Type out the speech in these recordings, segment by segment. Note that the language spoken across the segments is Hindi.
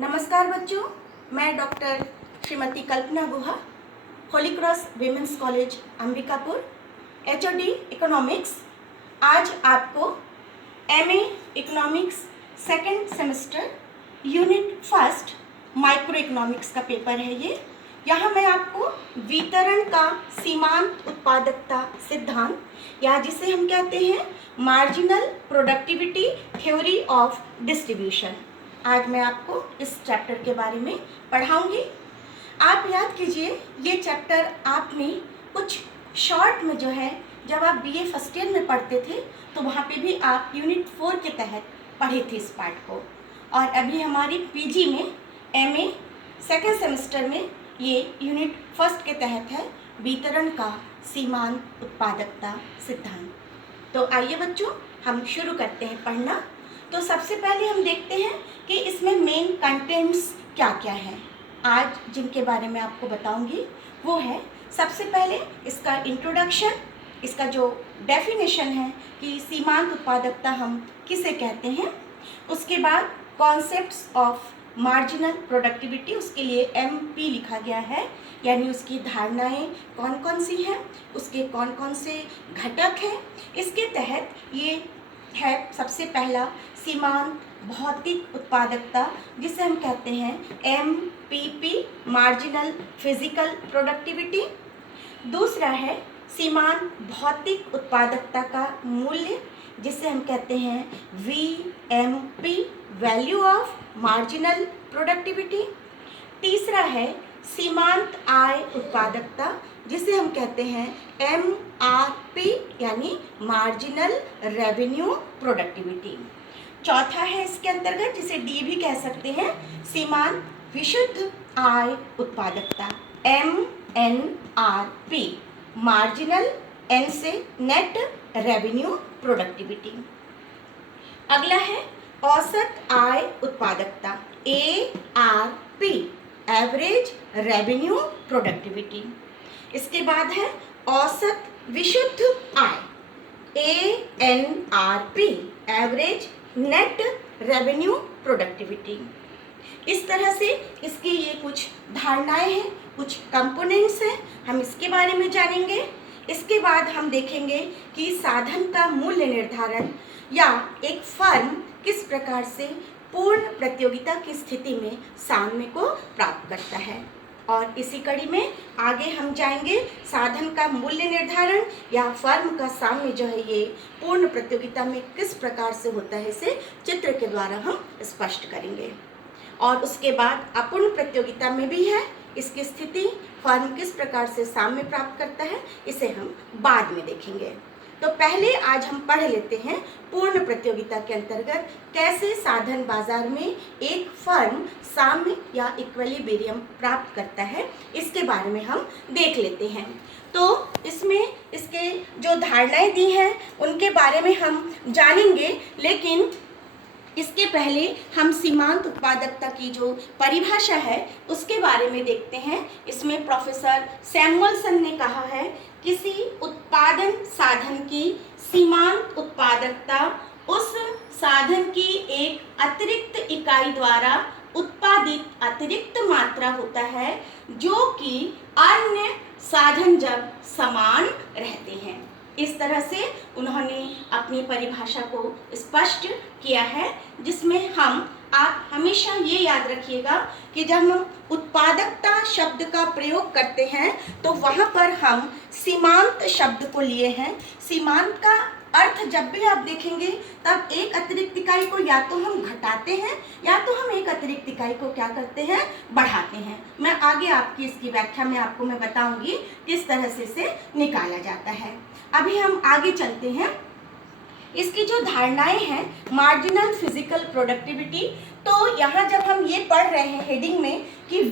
नमस्कार बच्चों, मैं doctor Shrimati Kalpana Guha, Holy Cross women's college Ambikapur, HOD economics. आज आपको MA economics second semester unit first micro economics का पेपर है। यहाँ मैं आपको वितरण का सीमांत उत्पादकता सिद्धांत, या जिसे हम कहते हैं marginal productivity theory of distribution, आज मैं आपको इस चैप्टर के बारे में पढ़ाऊंगी। आप याद कीजिए, ये चैप्टर आपने कुछ शॉर्ट में जो है, जब आप बीए फर्स्ट ईयर में पढ़ते थे तो वहाँ पे भी आप यूनिट 4 के तहत पढ़े थे इस पार्ट को, और अभी हमारी पीजी में एमए सेकेंड सेमेस्टर में ये यूनिट फर्स्ट के तहत है वितरण का सीमांत उत्पादकता सिद्धांत। तो आइए बच्चों, हम शुरू करते हैं पढ़ना। तो सबसे पहले हम देखते हैं कि इसमें मेन कंटेंट्स क्या क्या हैं। आज जिनके बारे में आपको बताऊंगी वो है, सबसे पहले इसका इंट्रोडक्शन, इसका जो डेफिनेशन है कि सीमांत उत्पादकता हम किसे कहते हैं। उसके बाद कॉन्सेप्ट्स ऑफ मार्जिनल प्रोडक्टिविटी, उसके लिए एमपी लिखा गया है, यानी उसकी धारणाएं कौन कौन सी हैं, उसके कौन कौन से घटक हैं। इसके तहत ये है सबसे पहला सीमांत भौतिक उत्पादकता, जिसे हम कहते हैं एमपीपी, मार्जिनल फिजिकल प्रोडक्टिविटी। दूसरा है सीमांत भौतिक उत्पादकता का मूल्य, जिसे हम कहते हैं VMP, value of marginal productivity. तीसरा है सीमांत आय उत्पादकता, जिसे हम कहते हैं एमआरपी, यानी मार्जिनल रेवेन्यू प्रोडक्टिविटी। चौथा है इसके अंतर्गत, जिसे डी भी कह सकते हैं, सीमांत विशुद्ध आय उत्पादकता एमएनआरपी, मार्जिनल एन से नेट रेवेन्यू प्रोडक्टिविटी। अगला है औसत आय उत्पादकता एआरपी, एवरेज रेवेन्यू प्रोडक्टिविटी। इसके बाद है औसत विशुद्ध आय एएनआरपी, एवरेज नेट रेवेन्यू प्रोडक्टिविटी। इस तरह से इसकी ये कुछ धारणाएं हैं, कुछ कंपोनेंट्स हैं, हम इसके बारे में जानेंगे। इसके बाद हम देखेंगे कि साधन का मूल्य निर्धारण या एक फर्म किस प्रकार से पूर्ण प्रतियोगिता की स्थिति में साम्य को प्राप्त करता है, और इसी कड़ी में आगे हम जाएंगे साधन का मूल्य निर्धारण या फर्म का साम्य जो है ये पूर्ण प्रतियोगिता में किस प्रकार से होता है, इसे चित्र के द्वारा हम स्पष्ट करेंगे। और उसके बाद अपूर्ण प्रतियोगिता में भी है इसकी स्थिति, फर्म किस प्रकार से साम्य प्राप्त करता है, इसे हम बाद में देखेंगे। तो पहले आज हम पढ़ लेते हैं पूर्ण प्रतियोगिता के अंतर्गत कैसे साधन बाजार में एक फर्म साम्य या इक्विलिब्रियम प्राप्त करता है, इसके बारे में हम देख लेते हैं। तो इसमें इसके जो धारणाएं दी हैं उनके बारे में हम जानेंगे, लेकिन इसके पहले हम सीमांत उत्पादकता की जो परिभाषा है उसके बारे में देखते हैं। इसमें प्रोफेसर सैमुअलसन ने कहा है, किसी उत्पादन साधन की सीमांत उत्पादकता उस साधन की एक अतिरिक्त इकाई द्वारा उत्पादित अतिरिक्त मात्रा होता है जो कि अन्य साधन जब समान रहते हैं। इस तरह से उन्होंने अपनी परिभाषा को स्पष्ट किया है, जिसमें आप हमेशा ये याद रखिएगा कि जब हम उत्पादकता शब्द का प्रयोग करते हैं तो वहाँ पर हम सीमांत शब्द को लिए हैं। सीमांत का अर्थ जब भी आप देखेंगे तब एक अतिरिक्त इकाई को या तो हम घटाते हैं या तो हम एक अतिरिक्त इकाई को क्या करते हैं, बढ़ाते हैं। मैं आगे आपकी इसकी व्याख्या में आपको मैं बताऊंगी किस तरह से इसे निकाला जाता है। अभी हम आगे चलते हैं। इसकी जो धारणाएं हैं मार्जिनल फिजिकल प्रोडक्टिविटी, तो यहाँ जब हम ये पढ़ रहे हैं हेडिंग में कि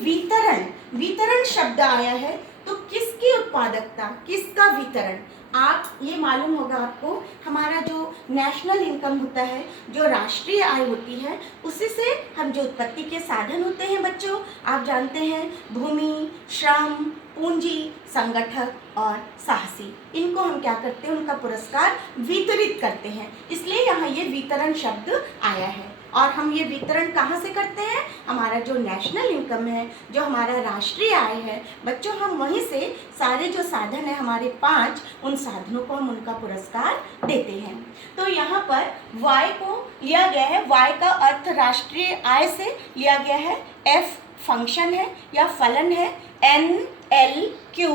वितरण शब्द आया है, तो किसकी उत्पादकता, किसका वितरण, आप ये मालूम होगा आपको, हमारा जो नेशनल इनकम होता है, जो राष्ट्रीय आय होती है, उसी से हम जो उत्पत्ति के साधन होते हैं बच्चों, आप जानते हैं भूमि, श्रम, पूंजी, संगठक और साहसी, इनको हम क्या करते हैं, उनका पुरस्कार वितरित करते हैं, इसलिए यहाँ ये वितरण शब्द आया है। और हम ये वितरण कहाँ से करते हैं? हमारा जो नेशनल इनकम है, जो हमारा राष्ट्रीय आय है बच्चों, हम वहीं से सारे जो साधन है हमारे 5, उन साधनों को हम उनका पुरस्कार देते हैं। तो यहाँ पर y को लिया गया है, y का अर्थ राष्ट्रीय आय से लिया गया है, f फंक्शन है या फलन है, NLQTE।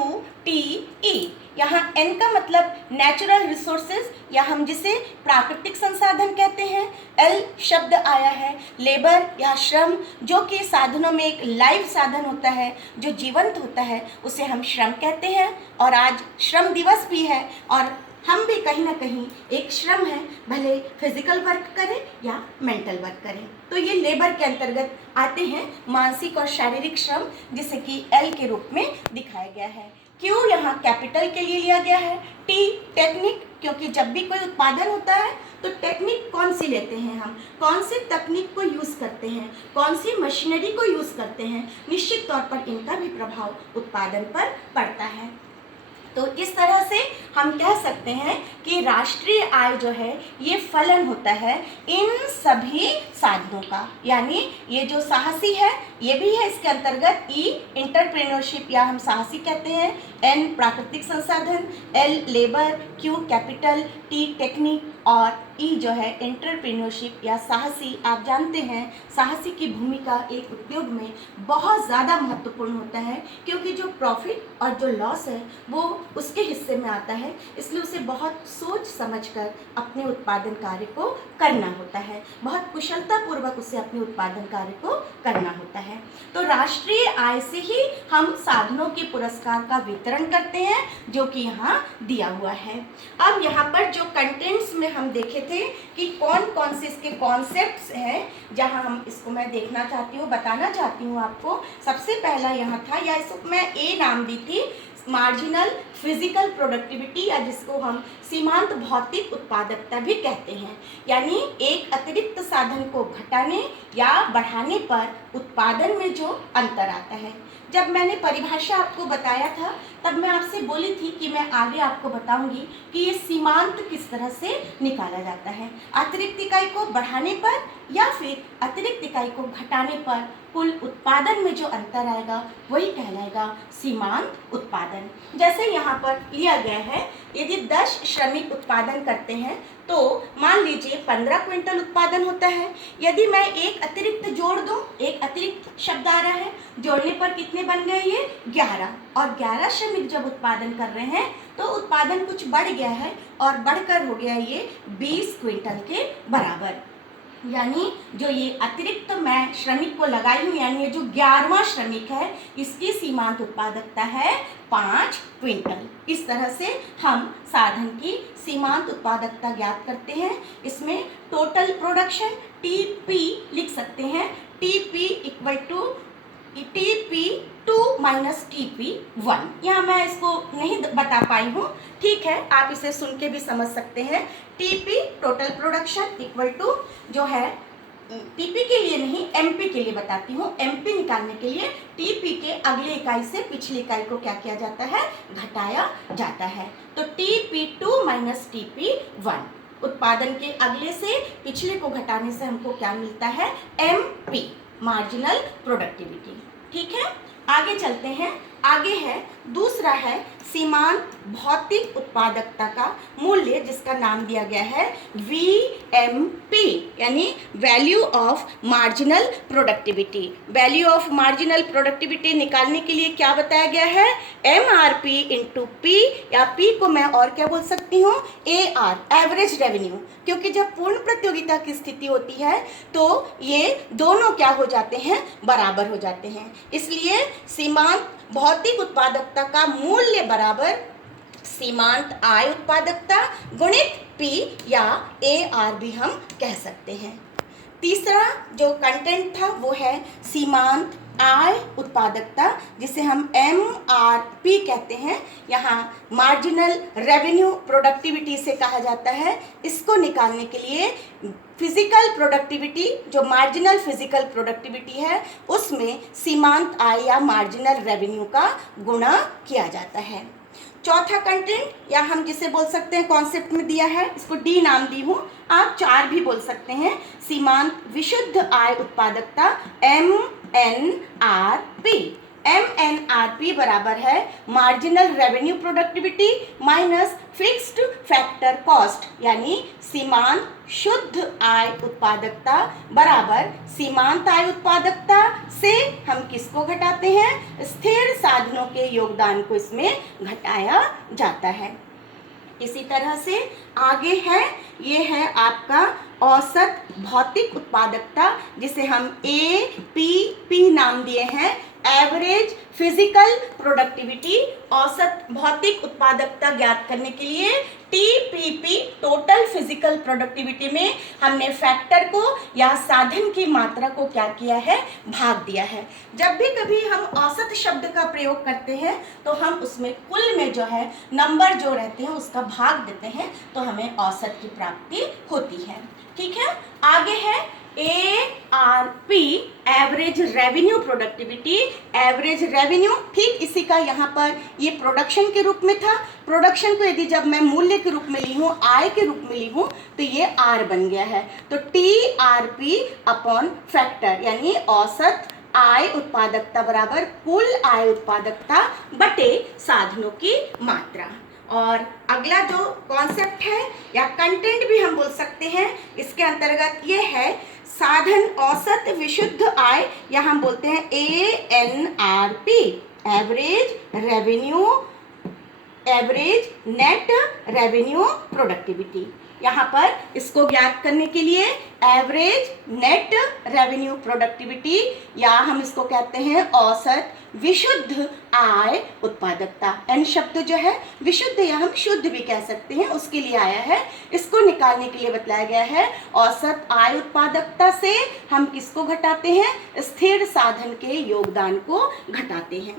यहाँ N का मतलब नेचुरल रिसोर्सेज या हम जिसे प्राकृतिक संसाधन कहते हैं, L शब्द आया है लेबर या श्रम, जो कि साधनों में एक लाइव साधन होता है जो जीवंत होता है, उसे हम श्रम कहते हैं। और आज श्रम दिवस भी है और हम भी कहीं ना कहीं एक श्रम है, भले फिजिकल वर्क करें या मेंटल वर्क करें। तो ये लेबर के अंतर्गत आते हैं मानसिक और शारीरिक श्रम, जिसे कि L के रूप में दिखाया गया है। Q यहाँ कैपिटल के लिए लिया गया है। T टेक्निक, क्योंकि जब भी कोई उत्पादन होता है तो टेक्निक कौन सी लेते हैं हम, कौन सी तकनीक को यूज़ करते हैं, कौन सी मशीनरी को यूज़ करते हैं, निश्चित तौर पर इनका भी प्रभाव उत्पादन पर पड़ता है। तो इस तरह से हम कह सकते हैं कि राष्ट्रीय आय जो है ये फलन होता है इन सभी साधनों का, यानी ये जो साहसी है ये भी है इसके अंतर्गत, ई इंटरप्रेन्योरशिप या हम साहसी कहते हैं, एन प्राकृतिक संसाधन, L labour, Q capital, T technique और ई जो है एंटरप्रेन्योरशिप या साहसी। आप जानते हैं साहसी की भूमिका एक उद्योग में बहुत ज़्यादा महत्वपूर्ण होता है, क्योंकि जो प्रॉफिट और जो लॉस है वो उसके हिस्से में आता है, इसलिए उसे बहुत सोच समझकर अपने उत्पादन कार्य को करना होता है, बहुत कुशलतापूर्वक उसे अपने उत्पादन कार्य को करना होता है। तो राष्ट्रीय आय से ही हम साधनों के पुरस्कार का वितरण करते हैं, जो कि यहाँ दिया हुआ है। अब यहाँ पर जो कंटेंट्स में हम देखे थे कि कौन कौन से इसके कॉन्सेप्ट्स हैं, जहाँ हम इसको मैं देखना चाहती हूँ, बताना चाहती हूँ आपको। सबसे पहला यहाँ था, या इसको मैं ए नाम दी थी, मार्जिनल फिजिकल प्रोडक्टिविटी, या जिसको हम सीमांत भौतिक उत्पादकता भी कहते हैं, यानी एक अतिरिक्त साधन को घटाने या बढ़ाने पर उत्पादन में जो अंतर आता है। जब मैंने परिभाषा आपको बताया था तब मैं आपसे बोली थी कि मैं आगे आपको बताऊंगी कि ये सीमांत किस तरह से निकाला जाता है, अतिरिक्त इकाई को बढ़ाने पर या फिर अतिरिक्त इकाई को घटाने पर कुल उत्पादन में जो अंतर आएगा वही कहलाएगा सीमांत उत्पादन। जैसे यहाँ पर लिया गया है, यदि 10 श्रमिक उत्पादन करते हैं तो मान लीजिए 15 क्विंटल उत्पादन होता है। यदि मैं एक अतिरिक्त जोड़ दूं, एक अतिरिक्त शब्द आ रहा है, जोड़ने पर कितने बन गए ये 11, और 11 श्रमिक जब उत्पादन कर रहे हैं तो उत्पादन कुछ बढ़ गया है और बढ़कर हो गया ये 20 क्विंटल के बराबर। यानी जो ये अतिरिक्त मैं श्रमिक को लगाई हूँ, यानी ये जो 11वां श्रमिक है, इसकी सीमांत उत्पादकता है 5 क्विंटल। इस तरह से हम साधन की सीमांत उत्पादकता ज्ञात करते हैं। इसमें टोटल प्रोडक्शन TP लिख सकते हैं, TP equal to TP2 minus TP1। यहाँ मैं इसको नहीं बता पाई हूँ, ठीक है, आप इसे सुन के भी समझ सकते हैं। TP total production equal to जो है TP के लिए नहीं MP के लिए बताती हूँ। MP निकालने के लिए TP के अगले इकाई से पिछली इकाई को क्या किया जाता है, घटाया जाता है। तो TP2 माइनस TP1, उत्पादन के अगले से पिछले को घटाने से हमको क्या मिलता है, MP मार्जिनल प्रोडक्टिविटी। ठीक है, आगे चलते हैं। आगे है दूसरा है सीमांत भौतिक उत्पादकता का मूल्य, जिसका नाम दिया गया है VMP, यानी value of marginal productivity. Value of marginal productivity निकालने के लिए क्या बताया गया है, MRP इंटू P, या P को मैं और क्या बोल सकती हूँ, AR एवरेज रेवेन्यू, क्योंकि जब पूर्ण प्रतियोगिता की स्थिति होती है तो ये दोनों क्या हो जाते हैं, बराबर हो जाते हैं। इसलिए सीमांत भौतिक उत्पादकता का मूल्य बराबर सीमांत आय उत्पादकता गुणित P या AR भी हम कह सकते हैं। तीसरा जो कंटेंट था वो है सीमांत आय उत्पादकता, जिसे हम MRP कहते हैं। यहाँ मार्जिनल रेवेन्यू प्रोडक्टिविटी से कहा जाता है। इसको निकालने के लिए फिजिकल प्रोडक्टिविटी, जो मार्जिनल फिजिकल प्रोडक्टिविटी है, उसमें सीमांत आय या मार्जिनल रेवेन्यू का गुणा किया जाता है। चौथा कंटेंट या हम जिसे बोल सकते हैं कॉन्सेप्ट में दिया है, इसको डी नाम दी हूँ, आप 4 भी बोल सकते हैं, सीमांत विशुद्ध आय उत्पादकता MNRP। MNRP बराबर है marginal revenue productivity minus fixed factor cost, यानी सीमांत शुद्ध आय उत्पादकता बराबर सीमांत आय उत्पादकता से हम किसको घटाते हैं, स्थिर साधनों के योगदान को इसमें घटाया जाता है। इसी तरह से आगे है, ये है आपका औसत भौतिक उत्पादकता, जिसे हम APP नाम दिए हैं, एवरेज फिजिकल प्रोडक्टिविटी। औसत भौतिक उत्पादकता ज्ञात करने के लिए TPP टोटल फिजिकल प्रोडक्टिविटी में हमने फैक्टर को या साधन की मात्रा को क्या किया है, भाग दिया है। जब भी कभी हम औसत शब्द का प्रयोग करते हैं तो हम उसमें कुल में जो है नंबर जो रहते हैं उसका भाग देते हैं, तो हमें औसत की प्राप्ति होती है। ठीक है, आगे है ARP average revenue productivity. Average revenue ठीक इसी का यहाँ पर ये प्रोडक्शन के रूप में था, प्रोडक्शन को यदि जब मैं मूल्य के रूप में ली हूँ, आय के रूप में ली हूँ, तो ये R बन गया है। तो TRP अपॉन फैक्टर, यानी औसत आय उत्पादकता बराबर कुल आय उत्पादकता बटे साधनों की मात्रा। और अगला जो कॉन्सेप्ट है या कंटेंट भी हम बोल सकते हैं, इसके अंतर्गत ये है साधन औसत विशुद्ध आय, या हम बोलते हैं ANRP average net revenue productivity. यहाँ पर इसको ज्ञात करने के लिए एवरेज नेट रेवेन्यू प्रोडक्टिविटी, या हम इसको कहते हैं औसत विशुद्ध आय उत्पादकता। एन शब्द जो है विशुद्ध या हम शुद्ध भी कह सकते हैं, उसके लिए आया है। इसको निकालने के लिए बतलाया गया है औसत आय उत्पादकता से हम किसको घटाते हैं, स्थिर साधन के योगदान को घटाते हैं।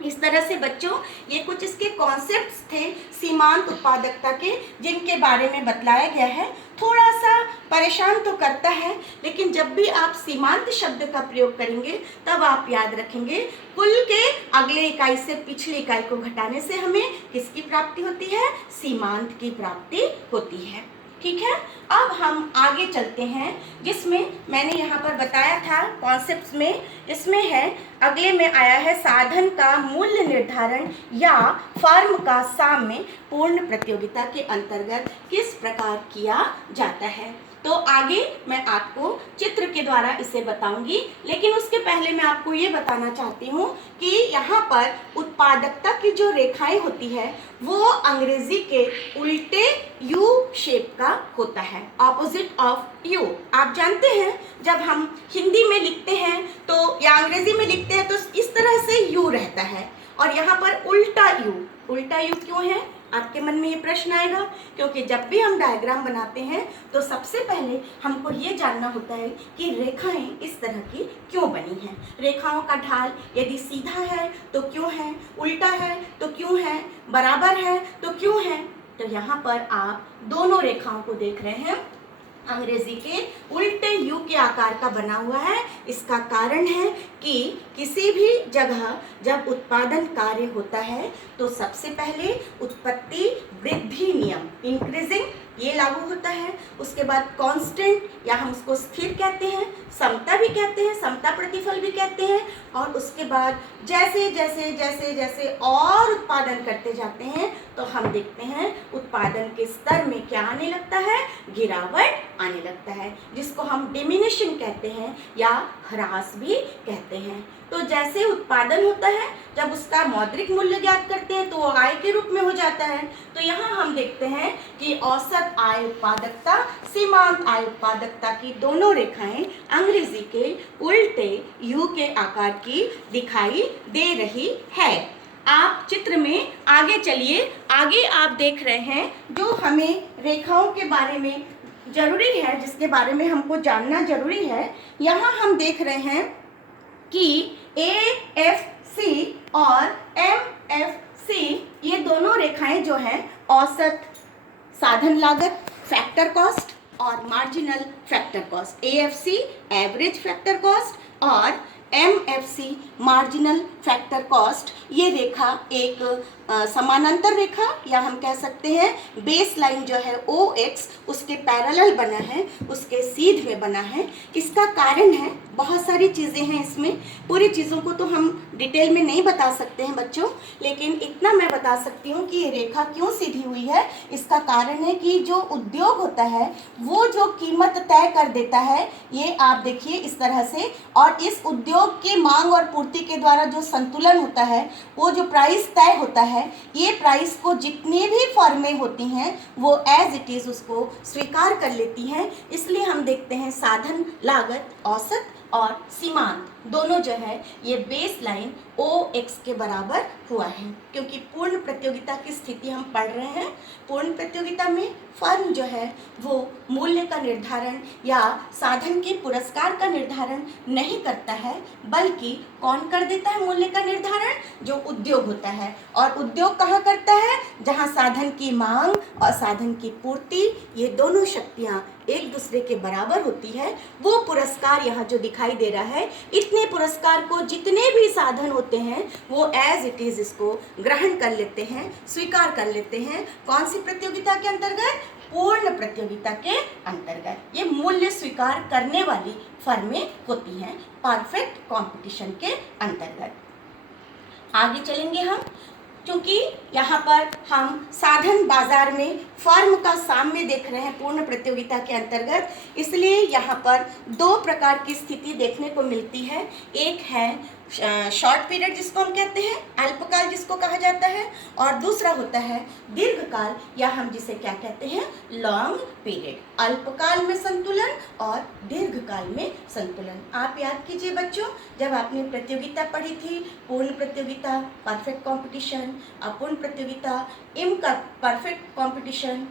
इस तरह से बच्चों ये कुछ इसके कॉन्सेप्ट्स थे सीमांत उत्पादकता के, जिनके बारे में बतलाया गया है। थोड़ा सा परेशान तो करता है, लेकिन जब भी आप सीमांत शब्द का प्रयोग करेंगे तब आप याद रखेंगे कुल के अगले इकाई से पिछली इकाई को घटाने से हमें किसकी प्राप्ति होती है, सीमांत की प्राप्ति होती है। ठीक है, अब हम आगे चलते हैं, जिसमें मैंने यहाँ पर बताया था कॉन्सेप्ट्स में, इसमें है अगले में आया है साधन का मूल्य निर्धारण या फर्म का साम्य पूर्ण प्रतियोगिता के अंतर्गत किस प्रकार किया जाता है। तो आगे मैं आपको चित्र के द्वारा इसे बताऊंगी, लेकिन उसके पहले मैं आपको ये बताना चाहती हूँ कि यहाँ पर उत्पादकता की जो रेखाएं होती है वो अंग्रेजी के उल्टे यू शेप का होता है, ऑपोजिट ऑफ यू। आप जानते हैं जब हम हिंदी में लिखते हैं तो या अंग्रेजी में लिखते हैं तो इस तरह से यू रहता है, और यहाँ पर उल्टा यू क्यों है, आपके मन में ये प्रश्न आएगा, क्योंकि जब भी हम डायग्राम बनाते हैं तो सबसे पहले हमको ये जानना होता है कि रेखाएं इस तरह की क्यों बनी हैं। रेखाओं का ढाल यदि सीधा है तो क्यों है, उल्टा है तो क्यों है, बराबर है तो क्यों है। तो यहाँ पर आप दोनों रेखाओं को देख रहे हैं, अंग्रेजी के उल्टे यू के आकार का बना हुआ है। इसका कारण है कि किसी भी जगह जब उत्पादन कार्य होता है तो सबसे पहले उत्पत्ति वृद्धि नियम इंक्रीजिंग ये लागू होता है, उसके बाद कांस्टेंट या हम उसको स्थिर कहते हैं, समता भी कहते हैं, समता प्रतिफल भी कहते हैं, और उसके बाद जैसे जैसे जैसे जैसे और उत्पादन करते जाते हैं तो हम देखते हैं उत्पादन के स्तर में क्या आने लगता है, गिरावट आने लगता है, जिसको हम डिमिनिशिंग कहते हैं या ह्रास भी कहते हैं। तो जैसे उत्पादन होता है जब उसका मौद्रिक मूल्य ज्ञात करते हैं तो वो आय के रूप में हो जाता है। तो यहाँ हम देखते हैं कि औसत आय उत्पादकता, सीमांत आय उत्पादकता की दोनों रेखाएं अंग्रेजी के उल्टे यू के आकार की दिखाई दे रही है। आप चित्र में आगे चलिए, आगे आप देख रहे हैं जो हमें रेखाओं के बारे में जरूरी है, जिसके बारे में हमको जानना जरूरी है। यहाँ हम देख रहे हैं कि AFC और MFC ये दोनों रेखाएं जो हैं औसत साधन लागत फैक्टर कॉस्ट और marginal factor cost, AFC average factor cost और MFC मार्जिनल फैक्टर कॉस्ट, ये रेखा एक समानांतर रेखा या हम कह सकते हैं बेस लाइन जो है OX उसके पैरेलल बना है, उसके सीध में बना है। इसका कारण है, बहुत सारी चीज़ें हैं इसमें, पूरी चीज़ों को तो हम डिटेल में नहीं बता सकते हैं बच्चों, लेकिन इतना मैं बता सकती हूँ कि ये रेखा क्यों सीधी हुई है। इसका कारण है कि जो उद्योग होता है वो जो कीमत तय कर देता है, ये आप देखिए इस तरह से, और इस उद्योग के मांग और पूर्ति के द्वारा जो संतुलन होता है, वो जो प्राइस तय होता है, ये प्राइस को जितनी भी फर्में होती हैं वो एज इट इज़ उसको स्वीकार कर लेती हैं। इसलिए हम देखते हैं साधन लागत, औसत और सीमांत दोनों जो है ये बेस लाइन OX के बराबर हुआ है, क्योंकि पूर्ण प्रतियोगिता की स्थिति हम पढ़ रहे हैं। पूर्ण प्रतियोगिता में फर्म जो है वो मूल्य का निर्धारण या साधन के पुरस्कार का निर्धारण नहीं करता है, बल्कि कौन कर देता है मूल्य का निर्धारण? जो उद्योग होता है। और उद्योग कहाँ करता है? जहाँ साधन की मांग और साधन की पूर्ति, ये दोनों शक्तियाँ एक दूसरे के बराबर होती है। वो पुरस्कार यहाँ जो दिखाई दे रहा है, इतने पुरस्कार को जितने भी साधन होते हैं वो एज इट इज़ इसको ग्रहण कर लेते हैं, स्वीकार कर लेते हैं। कौन सी प्रतियोगिता के अंतर्गत? पूर्ण प्रतियोगिता के अंतर्गत। ये मूल्य स्वीकार करने वाली फर्में होती हैं परफेक्ट कंपटीशन के अंतर्गत। आगे चलेंगे हम, क्योंकि यहाँ पर हम साधन बाजार में फर्म का साम्य देख रहे हैं पूर्ण प्रतियोगिता के अंतर्गत, इसलिए यहाँ पर दो प्रकार की स्थिति देखने को मिलती है। एक है शॉर्ट पीरियड जिसको हम कहते हैं, अल्पकाल जिसको कहा जाता है, और दूसरा होता है दीर्घकाल या हम जिसे क्या कहते हैं, लॉन्ग पीरियड। अल्पकाल में संतुलन और दीर्घकाल में संतुलन। आप याद कीजिए बच्चों, जब आपने प्रतियोगिता पढ़ी थी, पूर्ण प्रतियोगिता परफेक्ट कंपटीशन, अपूर्ण प्रतियोगिता परफेक्ट कंपटीशन,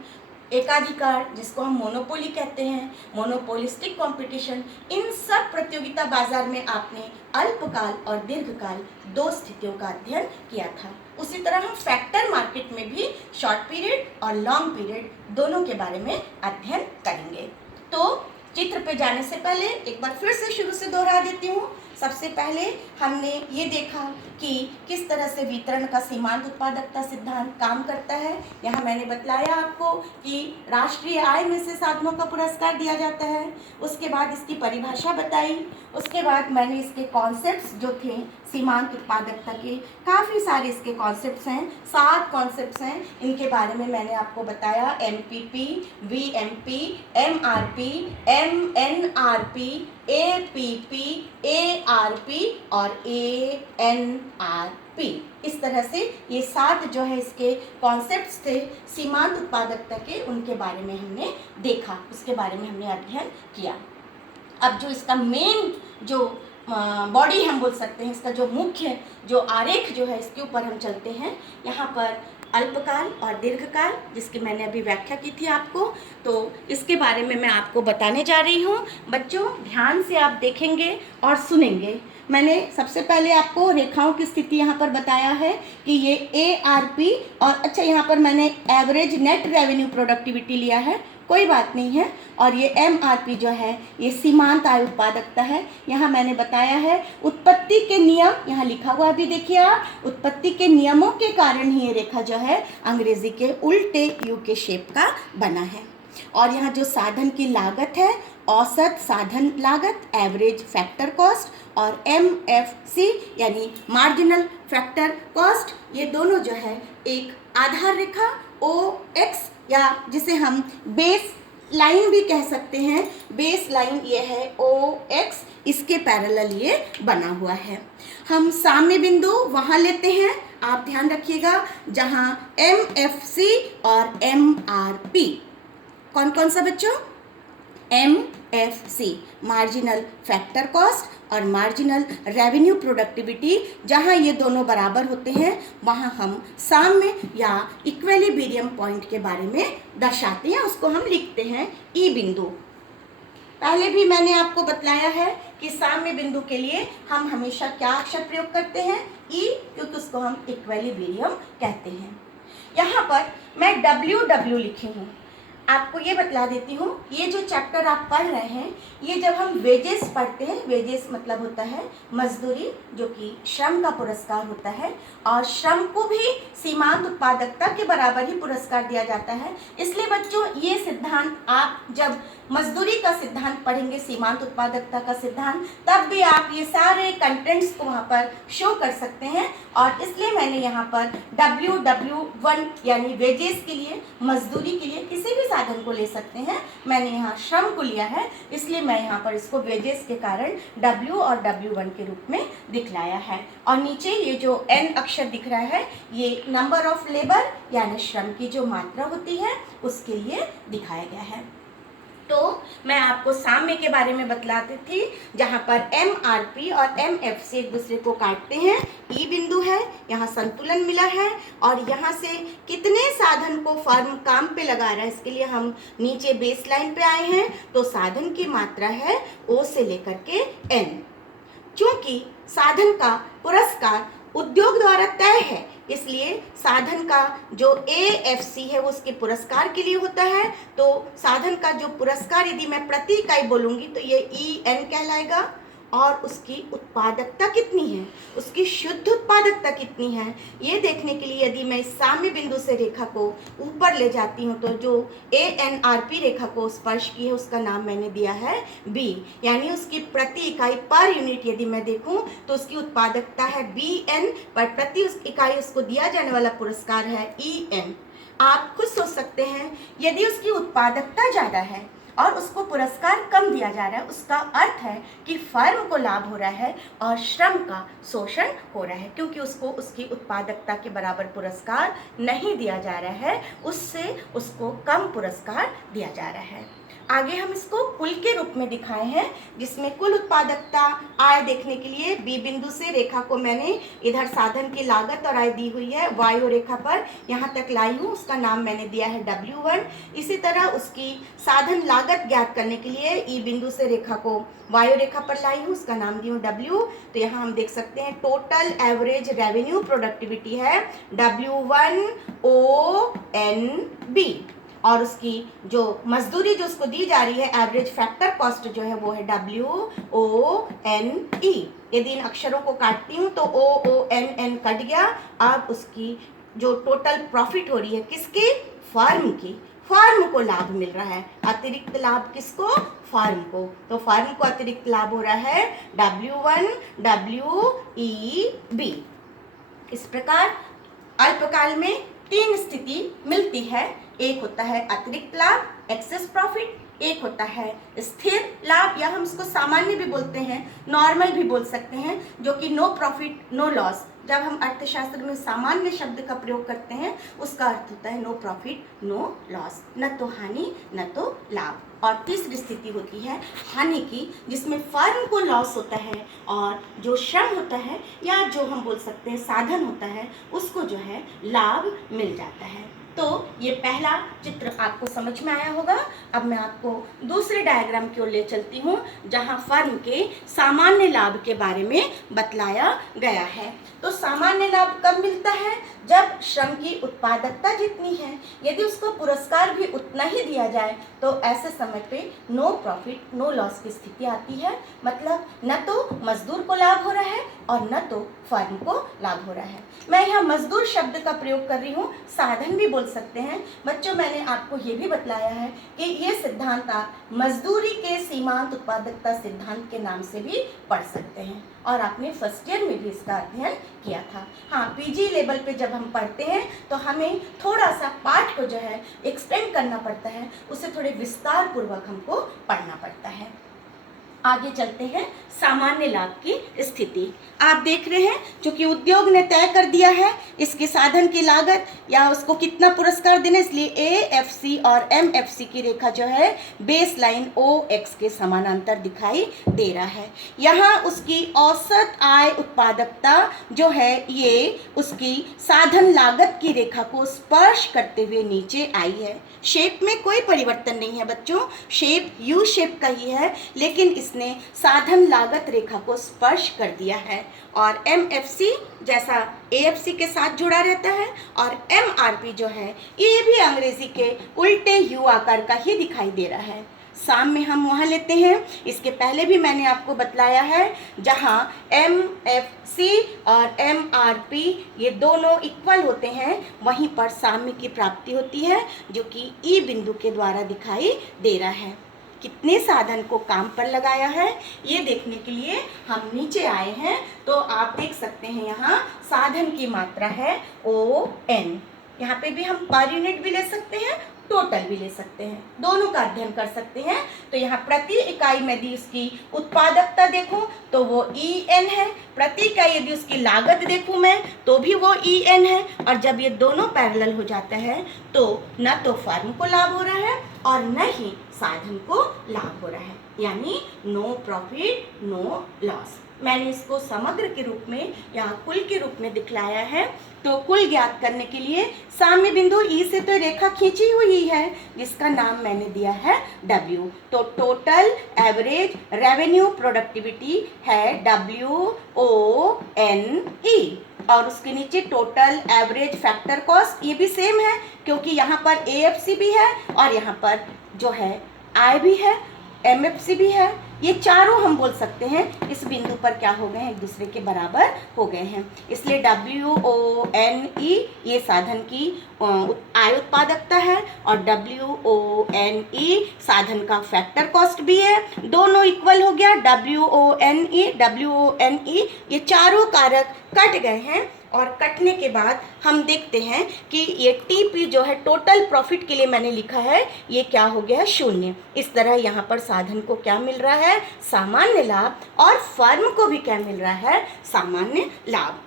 एकाधिकार जिसको हम मोनोपोली कहते हैं, मोनोपोलिस्टिक कंपटीशन, इन सब प्रतियोगिता बाजार में आपने अल्पकाल और दीर्घकाल दो स्थितियों का अध्ययन किया था। उसी तरह हम फैक्टर मार्केट में भी शॉर्ट पीरियड और लॉन्ग पीरियड दोनों के बारे में अध्ययन करेंगे। तो चित्र पे जाने से पहले एक बार फिर से शुरू से दोहरा देती हूँ। सबसे पहले हमने ये देखा कि किस तरह से वितरण का सीमांत उत्पादकता सिद्धांत काम करता है। यहाँ मैंने बतलाया आपको कि राष्ट्रीय आय में से साधनों का पुरस्कार दिया जाता है। उसके बाद इसकी परिभाषा बताई, उसके बाद मैंने इसके कॉन्सेप्ट्स जो थे सीमांत उत्पादकता के, काफ़ी सारे इसके कॉन्सेप्ट्स हैं, 7 कॉन्सेप्ट्स हैं, इनके बारे में मैंने आपको बताया। MPP, VMP, MRP, MNRP, APP, ARP और ANRP। इस तरह से ये 7 जो है इसके कॉन्सेप्ट्स थे सीमांत उत्पादकता के, उनके बारे में हमने देखा, उसके बारे में हमने अध्ययन किया। अब जो इसका मेन जो बॉडी हम बोल सकते हैं, इसका जो मुख्य जो आरेख जो है, इसके ऊपर हम चलते हैं। यहाँ पर अल्पकाल और दीर्घकाल जिसकी मैंने अभी व्याख्या की थी आपको, तो इसके बारे में मैं आपको बताने जा रही हूँ। बच्चों ध्यान से आप देखेंगे और सुनेंगे। मैंने सबसे पहले आपको रेखाओं की स्थिति यहाँ पर बताया है कि ये ARP और अच्छा यहाँ पर मैंने एवरेज नेट रेवेन्यू प्रोडक्टिविटी लिया है, कोई बात नहीं है। और ये MRP जो है ये सीमांत आय उत्पादकता है। यहाँ मैंने बताया है उत्पत्ति के नियम, यहाँ लिखा हुआ भी देखिए आप, उत्पत्ति के नियमों के कारण ही ये रेखा जो है अंग्रेजी के उल्टे यू के शेप का बना है। और यहाँ जो साधन की लागत है, औसत साधन लागत, एवरेज फैक्टर कॉस्ट, और MFC यानी मार्जिनल फैक्टर कॉस्ट, ये दोनों जो है एक आधार रेखा OX या जिसे हम बेस लाइन भी कह सकते हैं, बेस लाइन ये है OX, इसके पैरेलल ये बना हुआ है। हम साम्य बिंदु वहाँ लेते हैं, आप ध्यान रखिएगा, जहाँ MFC और MRP, कौन कौन सा बच्चों? MFC मार्जिनल फैक्टर कॉस्ट और मार्जिनल रेवेन्यू प्रोडक्टिविटी, जहाँ ये दोनों बराबर होते हैं वहाँ हम साम्य या इक्विलिब्रियम पॉइंट के बारे में दर्शाते हैं, उसको हम लिखते हैं E बिंदु। पहले भी मैंने आपको बतलाया है कि साम्य बिंदु के लिए हम हमेशा क्या अक्षर प्रयोग करते हैं? E, क्योंकि उसको हम इक्विलिब्रियम कहते हैं। यहाँ पर मैं WW लिखी हूँ। आपको ये बतला देती हूँ, ये जो चैप्टर आप पढ़ रहे हैं, ये जब हम वेजेस पढ़ते हैं, वेजेस मतलब होता है मजदूरी, जो कि श्रम का पुरस्कार होता है, और श्रम को भी सीमांत उत्पादकता के बराबर ही पुरस्कार दिया जाता है। इसलिए बच्चों ये सिद्धांत आप जब मजदूरी का सिद्धांत पढ़ेंगे, सीमांत उत्पादकता का सिद्धांत, तब भी आप ये सारे कंटेंट्स को वहाँ पर शो कर सकते हैं। और इसलिए मैंने यहाँ पर WW1 यानी वेजेस के लिए, मजदूरी के लिए किसी भी साधन को ले सकते हैं, मैंने यहाँ श्रम को लिया है, इसलिए मैं यहाँ पर इसको वेजेस के कारण W और W1 के रूप में दिखलाया है। और नीचे ये जो N अक्षर दिख रहा है, ये नंबर ऑफ लेबर यानी श्रम की जो मात्रा होती है उसके लिए दिखाया गया है। तो मैं आपको साम्य के बारे में बतलाती थी, जहाँ पर MRP और MFC एक दूसरे को काटते हैं, ई बिंदु है, यहाँ संतुलन मिला है, और यहाँ से कितने साधन को फर्म काम पे लगा रहा है, इसके लिए हम नीचे बेस लाइन पे आए हैं। तो साधन की मात्रा है O से लेकर के N। क्योंकि साधन का पुरस्कार उद्योग द्वारा तय है, इसलिए साधन का जो AFC है वो उसके पुरस्कार के लिए होता है। तो साधन का जो पुरस्कार यदि मैं प्रति इकाई बोलूँगी तो ये EN कहलाएगा। और उसकी उत्पादकता कितनी है, उसकी शुद्ध उत्पादकता कितनी है, ये देखने के लिए यदि मैं इस साम्य बिंदु से रेखा को ऊपर ले जाती हूँ, तो जो ANRP रेखा को स्पर्श की है उसका नाम मैंने दिया है B, यानी उसकी प्रति इकाई पर यूनिट यदि मैं देखूँ तो उसकी उत्पादकता है BN, पर प्रति उस इकाई उसको दिया जाने वाला पुरस्कार है EN। आप खुद सोच सकते हैं, यदि उसकी उत्पादकता ज़्यादा है और उसको पुरस्कार कम दिया जा रहा है, उसका अर्थ है कि फर्म को लाभ हो रहा है और श्रम का शोषण हो रहा है, क्योंकि उसको उसकी उत्पादकता के बराबर पुरस्कार नहीं दिया जा रहा है, उससे उसको कम पुरस्कार दिया जा रहा है। आगे हम इसको कुल के रूप में दिखाए हैं, जिसमें कुल उत्पादकता आय देखने के लिए बी बिंदु से रेखा को मैंने इधर साधन की लागत और आय दी हुई है वायु रेखा पर, यहाँ तक लाई हूँ, उसका नाम मैंने दिया है W1। इसी तरह उसकी साधन लागत ज्ञात करने के लिए ई बिंदु से रेखा को वायु रेखा पर लाई हूँ, उसका नाम दी हूँ W। तो यहाँ हम देख सकते हैं टोटल एवरेज रेवेन्यू प्रोडक्टिविटी है W1ONB, और उसकी जो मजदूरी जो उसको दी जा रही है, एवरेज फैक्टर कॉस्ट जो है वो है WONE। यदि इन अक्षरों को काटती हूँ तो OONN कट गया। अब उसकी जो टोटल प्रॉफिट हो रही है किसकी, फर्म की, फर्म को लाभ मिल रहा है, अतिरिक्त लाभ किसको, फर्म को। तो फर्म को अतिरिक्त लाभ हो रहा है W1WEB। इस प्रकार अल्पकाल में 3 स्थिति मिलती है, एक होता है अतिरिक्त लाभ, एक्सेस प्रॉफिट, एक होता है स्थिर लाभ, या हम इसको सामान्य भी बोलते हैं, नॉर्मल भी बोल सकते हैं, जो कि नो प्रॉफिट नो लॉस। जब हम अर्थशास्त्र में सामान्य शब्द का प्रयोग करते हैं उसका अर्थ होता है नो प्रॉफिट नो लॉस, न तो हानि न तो लाभ। और तीसरी स्थिति होती है हानि की, जिसमें फर्म को लॉस होता है और जो श्रम होता है या जो हम बोल सकते हैं साधन होता है उसको जो है लाभ मिल जाता है। तो ये पहला चित्र आपको समझ में आया होगा। अब मैं आपको दूसरे डायग्राम की ओर ले चलती हूँ, जहाँ फर्म के सामान्य लाभ के बारे में बतलाया गया है। तो सामान्य लाभ कब मिलता है, जब श्रम की उत्पादकता जितनी है यदि उसको पुरस्कार भी उतना ही दिया जाए तो ऐसे समय पे नो प्रॉफिट नो लॉस की स्थिति आती है। मतलब न तो मजदूर को लाभ हो रहा है और न तो फर्म को लाभ हो रहा है। मैं यहाँ मजदूर शब्द का प्रयोग कर रही हूँ, साधन भी बोल सकते हैं। बच्चों मैंने आपको ये भी बतलाया है कि ये सिद्धांत आप मजदूरी के सीमांत उत्पादकता सिद्धांत के नाम से भी पढ़ सकते हैं, और आपने फर्स्ट ईयर में भी इसका अध्ययन किया था। हाँ, पीजी लेवल पे जब हम पढ़ते हैं तो हमें थोड़ा सा पाठ को जो है एक्सप्लेन करना पड़ता है, उसे थोड़े विस्तार पूर्वक हमको पढ़ना पड़ता है। आगे चलते हैं, सामान्य लाभ की स्थिति आप देख रहे हैं, क्योंकि उद्योग ने तय कर दिया है इसके साधन की लागत या उसको कितना पुरस्कार देना, इसलिए AFC और MFC की रेखा जो है बेस लाइन OX के समानांतर दिखाई दे रहा है। यहाँ उसकी औसत आय उत्पादकता जो है ये उसकी साधन लागत की रेखा को स्पर्श करते हुए नीचे आई है। शेप में कोई परिवर्तन नहीं है बच्चों, शेप U शेप का ही है, लेकिन इस इसने साधन लागत रेखा को स्पर्श कर दिया है और MFC जैसा AFC के साथ जुड़ा रहता है और MRP जो है ये भी अंग्रेजी के उल्टे U आकार का ही दिखाई दे रहा है। साम में हम वहाँ लेते हैं, इसके पहले भी मैंने आपको बतलाया है, जहाँ MFC और MRP ये दोनों इक्वल होते हैं वहीं पर साम्य की प्राप्ति होती है, जो कि E बिंदु के द्वारा दिखाई दे रहा है। कितने साधन को काम पर लगाया है ये देखने के लिए हम नीचे आए हैं, तो आप देख सकते हैं यहाँ साधन की मात्रा है ON। यहाँ पे भी हम पर यूनिट भी ले सकते हैं, टोटल भी ले सकते हैं, दोनों का अध्ययन कर सकते हैं। तो यहाँ प्रति इकाई में यदि उसकी उत्पादकता देखूं तो वो EN है, प्रति इकाई यदि उसकी लागत देखूं मैं तो भी वो EN है। और जब ये दोनों पैरेलल हो जाता है तो न तो फर्म को लाभ हो रहा है और न ही साधन को लाभ हो रहा है, यानी नो प्रॉफिट नो लॉस। मैंने इसको समग्र के रूप में या कुल के रूप में दिखलाया है। तो कुल ज्ञात करने के लिए साम्य बिंदु E से तो रेखा खींची हुई है जिसका नाम मैंने दिया है W। तो टोटल एवरेज रेवेन्यू प्रोडक्टिविटी है WONE और उसके नीचे टोटल एवरेज फैक्टर कॉस्ट, ये भी सेम है क्योंकि यहाँ पर AFC भी है और यहाँ पर जो है I भी है, MFC भी है। ये चारों हम बोल सकते हैं इस बिंदु पर क्या हो गए हैं, एक दूसरे के बराबर हो गए हैं, इसलिए WONE ये साधन की आय उत्पादकता है और WONE साधन का फैक्टर कॉस्ट भी है। दोनों इक्वल हो गया, WONE ये चारों कारक कट गए हैं और कटने के बाद हम देखते हैं कि ये TP जो है टोटल प्रॉफिट के लिए मैंने लिखा है, ये क्या हो गया है 0। इस तरह यहाँ पर साधन को क्या मिल रहा है, सामान्य लाभ, और फर्म को भी क्या मिल रहा है, सामान्य लाभ।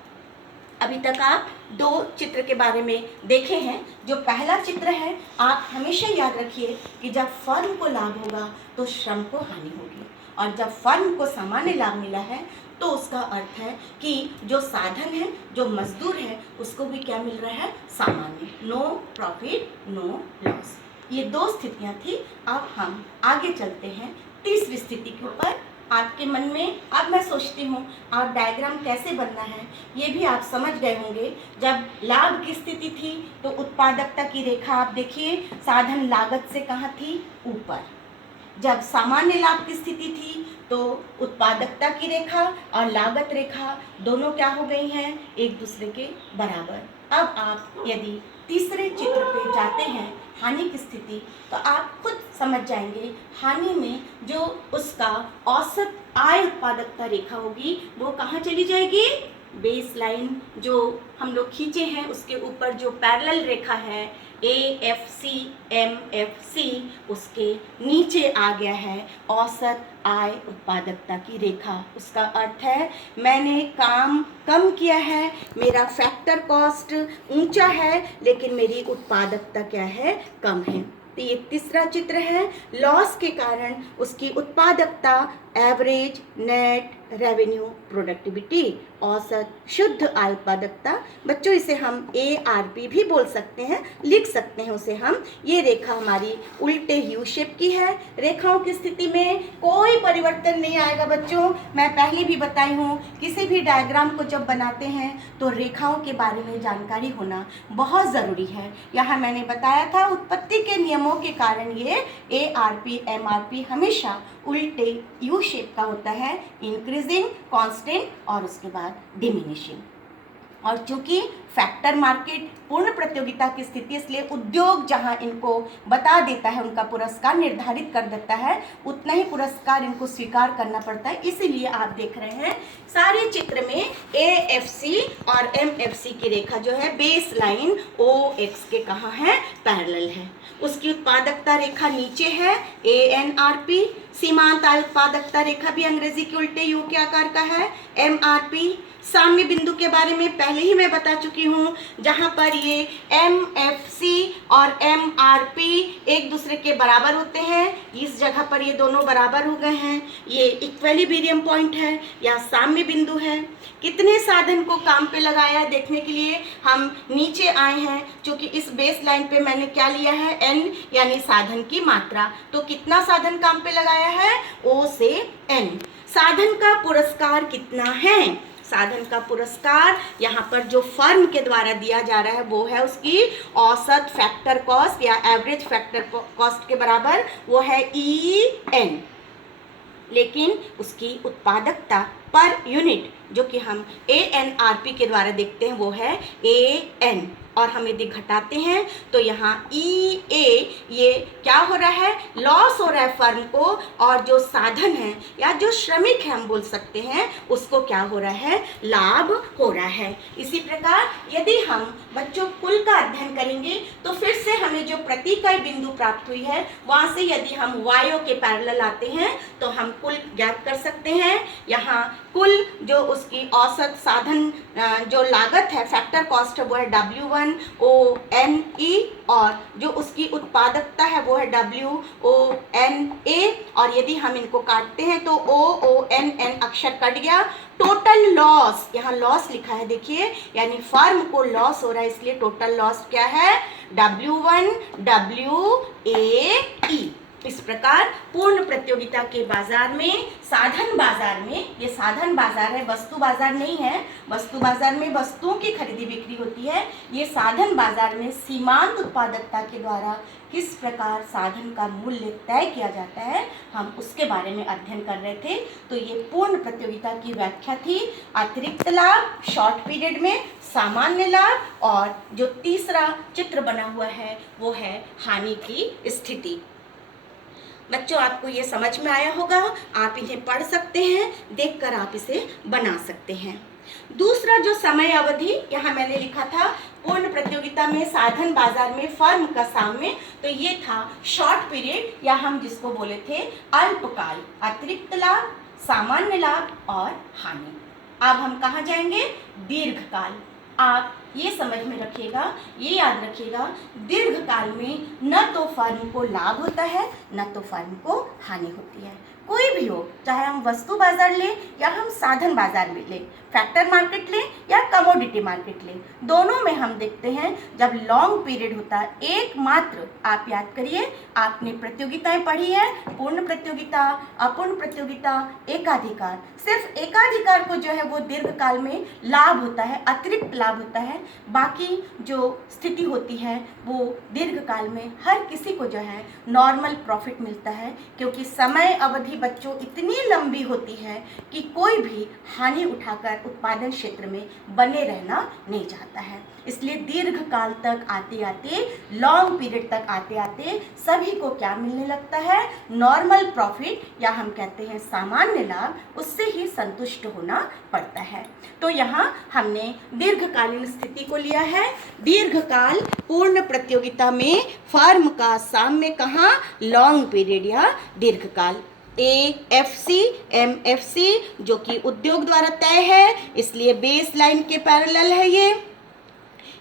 अभी तक आप दो चित्र के बारे में देखे हैं। जो पहला चित्र है, आप हमेशा याद रखिए कि जब फर्म को लाभ होगा तो श्रम को हानि होगी, और जब फर्म को सामान्य लाभ मिला है तो उसका अर्थ है कि जो साधन है, जो मजदूर है, उसको भी क्या मिल रहा है, सामान्य, नो प्रॉफिट नो लॉस। ये दो स्थितियां थी। अब हम आगे चलते हैं तीसरी स्थिति के ऊपर। आपके मन में अब मैं सोचती हूँ और डायग्राम कैसे बनना है ये भी आप समझ गए होंगे। जब लाभ की स्थिति थी तो उत्पादकता की रेखा आप देखिए साधन लागत से कहाँ थी, ऊपर। जब सामान्य लाभ की स्थिति थी तो उत्पादकता की रेखा और लागत रेखा दोनों क्या हो गई हैं, एक दूसरे के बराबर। अब आप यदि तीसरे चित्र पे जाते हैं, हानि की स्थिति, तो आप खुद समझ जाएंगे हानि में जो उसका औसत आय उत्पादकता रेखा होगी वो कहाँ चली जाएगी, बेस लाइन जो हम लोग खींचे हैं उसके ऊपर जो पैरेलल रेखा है AFC MFC, उसके नीचे आ गया है औसत आय उत्पादकता की रेखा। उसका अर्थ है मैंने काम कम किया है, मेरा फैक्टर कॉस्ट ऊंचा है लेकिन मेरी उत्पादकता क्या है, कम है। तो ये तीसरा चित्र है, लॉस के कारण उसकी उत्पादकता एवरेज नेट रेवेन्यू प्रोडक्टिविटी, औसत शुद्ध आय उत्पादकता। बच्चों इसे हम ARP भी बोल सकते हैं, लिख सकते हैं उसे हम। ये रेखा हमारी उल्टे यू शेप की है। रेखाओं की स्थिति में कोई परिवर्तन नहीं आएगा बच्चों। मैं पहले भी बताई हूँ किसी भी डायग्राम को जब बनाते हैं तो रेखाओं के बारे में जानकारी होना बहुत ज़रूरी है। यहाँ मैंने बताया था उत्पत्ति के नियमों के कारण ये ARP MRP हमेशा उल्टे यू शेप का होता है, इंक्रीजिंग, कांस्टेंट और उसके बाद डिमिनिशिंग। और चूंकि फैक्टर मार्केट पूर्ण प्रतियोगिता की स्थिति, इसलिए उद्योग जहां इनको बता देता है, उनका पुरस्कार निर्धारित कर देता है, उतना ही पुरस्कार इनको स्वीकार करना पड़ता है। इसीलिए आप देख रहे हैं सारे चित्र में AFC और MFC की रेखा जो है बेस लाइन OX के कहाँ है, पैरेलल है। उसकी उत्पादकता रेखा नीचे है ANRP। सीमांत आय उत्पादकता रेखा भी अंग्रेजी के उल्टे यू के आकार का है MRP। साम्य बिंदु के बारे में पहले ही मैं बता चुकी हूँ, जहाँ पर ये MFC और MRP एक दूसरे के बराबर होते हैं। इस जगह पर ये दोनों बराबर हो गए हैं। ये इक्विलिब्रियम पॉइंट है या साम्य बिंदु है। कितने साधन को काम पे लगाया है देखने के लिए हम नीचे आए हैं, क्योंकि इस बेस लाइन पे मैंने क्या लिया है, n यानी साधन की मात्रा। तो कितना साधन काम पे लगाया है, O से N। साधन का पुरस्कार कितना है, साधन का पुरस्कार यहाँ पर जो फर्म के द्वारा दिया जा रहा है वो है उसकी औसत फैक्टर कॉस्ट या एवरेज फैक्टर कॉस्ट के बराबर, वो है EN। लेकिन उसकी उत्पादकता पर यूनिट जो कि हम ANRP के द्वारा देखते हैं वो है AN, और हम यदि घटाते हैं तो यहाँ EA ये क्या हो रहा है, लॉस हो रहा है फर्म को, और जो साधन है या जो श्रमिक है हम बोल सकते हैं उसको क्या हो रहा है, लाभ हो रहा है। इसी प्रकार यदि हम बच्चों कुल का अध्ययन करेंगे तो फिर से हमें जो प्रति इकाई बिंदु प्राप्त हुई है वहाँ से यदि हम वायों के पैरेलल आते हैं तो हम कुल ज्ञात कर सकते हैं। यहाँ कुल जो उसकी औसत साधन जो लागत है, फैक्टर कॉस्ट है, वो है WONE, और जो उसकी उत्पादकता है वो है WONA, और यदि हम इनको काटते हैं तो OONN अक्षर कट गया। टोटल लॉस, यहाँ लॉस लिखा है देखिए, यानी फर्म को लॉस हो रहा है, इसलिए टोटल लॉस क्या है, W1WAE। इस प्रकार पूर्ण प्रतियोगिता के बाजार में, साधन बाजार में, ये साधन बाजार है, वस्तु बाजार नहीं है, वस्तु बाजार में वस्तुओं की खरीदी बिक्री होती है, ये साधन बाजार में सीमांत उत्पादकता के द्वारा किस प्रकार साधन का मूल्य तय किया जाता है, हम उसके बारे में अध्ययन कर रहे थे। तो ये पूर्ण प्रतियोगिता की व्याख्या थी। अतिरिक्त लाभ शॉर्ट पीरियड में, सामान्य लाभ, और जो तीसरा चित्र बना हुआ है वो है हानि की स्थिति। बच्चों आपको ये समझ में आया होगा, आप इन्हें पढ़ सकते हैं, देखकर आप इसे बना सकते हैं। दूसरा जो समय अवधि यहाँ मैंने लिखा था, पूर्ण प्रतियोगिता में साधन बाजार में फर्म का साम्य, तो ये था शॉर्ट पीरियड या हम जिसको बोले थे अल्पकाल, अतिरिक्त लाभ, सामान्य लाभ और हानि। अब हम कहाँ जाएंगे, दीर्घकाल। आप ये समझ में रखिएगा, ये याद रखिएगा, दीर्घकाल में न तो फर्म को लाभ होता है न तो फर्म को हानि होती है। कोई भी हो, चाहे हम वस्तु बाजार लें या हम साधन बाजार में लें, फैक्टर मार्केट लें या कमोडिटी मार्केट लें, दोनों में हम देखते हैं जब लॉन्ग पीरियड होता है, एकमात्र आप याद करिए, आपने प्रतियोगिताएं पढ़ी है, पूर्ण प्रतियोगिता, अपूर्ण प्रतियोगिता, एकाधिकार, सिर्फ एकाधिकार को जो है वो दीर्घकाल में लाभ होता है, अतिरिक्त लाभ होता है। बाकी जो स्थिति होती है वो दीर्घकाल में हर किसी को जो है नॉर्मल प्रॉफिट मिलता है, क्योंकि समय अवधि बच्चों इतनी लंबी होती है कि कोई भी हानि उठाकर उत्पादन क्षेत्र में बने रहना नहीं चाहता है। इसलिए दीर्घकाल तक आते आते, लॉन्ग पीरियड तक आते आते सभी को क्या मिलने लगता है, नॉर्मल प्रॉफिट या हम कहते हैं सामान्य लाभ, उससे ही संतुष्ट होना पड़ता है। तो यहाँ हमने दीर्घकालीन स्थिति को लिया है। दीर्घकाल पूर्ण प्रतियोगिता में फर्म का साम्य कहाँ, लॉन्ग पीरियड या दीर्घकाल। AFC MFC जो कि उद्योग द्वारा तय है, इसलिए बेस लाइन के पैरेलल है ये।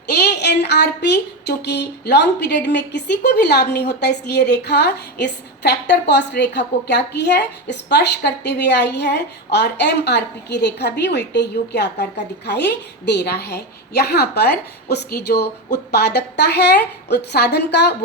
ANRP चूँकि लॉन्ग पीरियड में किसी को भी लाभ नहीं होता, इसलिए रेखा इस फैक्टर कॉस्ट रेखा को क्या की है, स्पर्श करते हुए आई है, और MRP की रेखा भी उल्टे यू के आकार का दिखाई दे रहा है। यहाँ पर उसकी जो उत्पादकता है साधन का वो